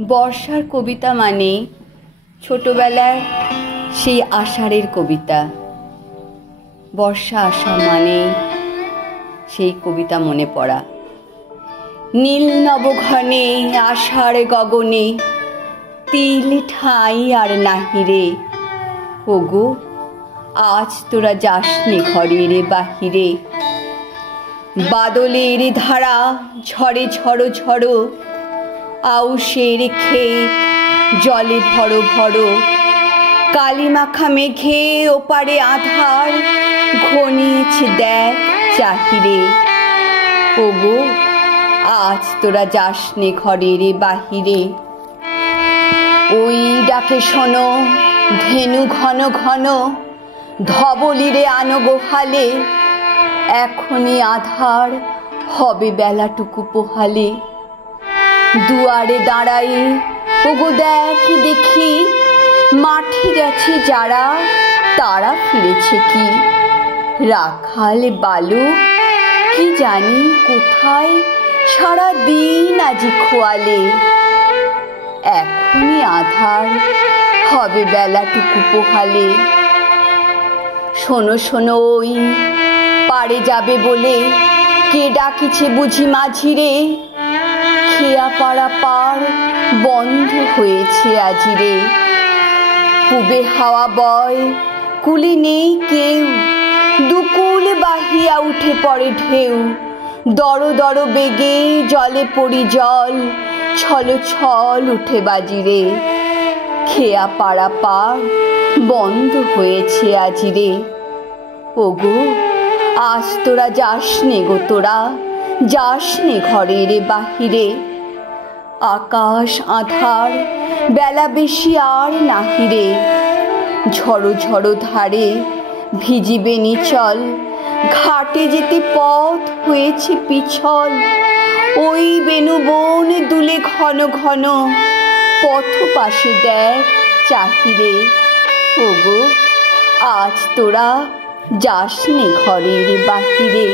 বর্ষার কবিতা মানে ছোটবেলার সেই আষাঢ়ের কবিতা। বর্ষা আসা মানে সেই কবিতা মনে পড়া। নীল নবঘনে আষাঢ় গগনে তিল ঠাঁই আর নাহিরে। ওগো আজ তোরা যাসনি ঘরের বাহিরে। বাদলের ধারা ঝড়ে ঝড়ো ঝড়ো, আউশের ক্ষেত জলে ভরো ভরো। কালিমাখা মেঘে ওপারে আধার ঘনিয়েছে দেখ চাহিরে। ওগো আজ তোরা যাসনে ঘরের বাহিরে। ওই ডাকে শোনো ধেনু ঘন ঘন, ধবলিরে আনো গোহালে। এখনই আধার হবে বেলাটুকু পোহালে। দুয়ারে দাঁড়াই ওগো দেখ দেখি, মাঠে গেছে যারা তারা ফিরেছে কি। রাখাল বালক কি জানি কোথায় সারা দিন আজি খোয়ালে। এখনই আধার হবে বেলাটুকু পোহালে। শোনো শোনো ওই পারে যাবে বলে কে ডাকিছে বুঝি মাঝিরে। খেয়া পাড়া পার বন্ধ হয়েছে আজিরে। পুবে হাওয়া বয় কুলি নেই কেউ, দুকুল বাহিয়া উঠে পড়ে ঢেউ। দর দর বেগে জলে পড়ি জল, ছল ছল উঠে বাজিরে। খেয়া পাড়া পার বন্ধ হয়েছে আজিরে। ওগো আজ তোরা যাসনে গো, তোরা যাসনে ঘরের বাহিরে। আকাশ আধার বেলা বেশি আর নাহিরে। ঝড়ো ঝড়ো ধারে ভিজিবে নিচল, ঘাটে যেতে পথ হয়েছে পিছল। ওই বেণুবন দুলে ঘন ঘন, পথ পাশে দেখ চাহিরে। ওগো আজ তোরা যাসনে ঘরের বাহিরে।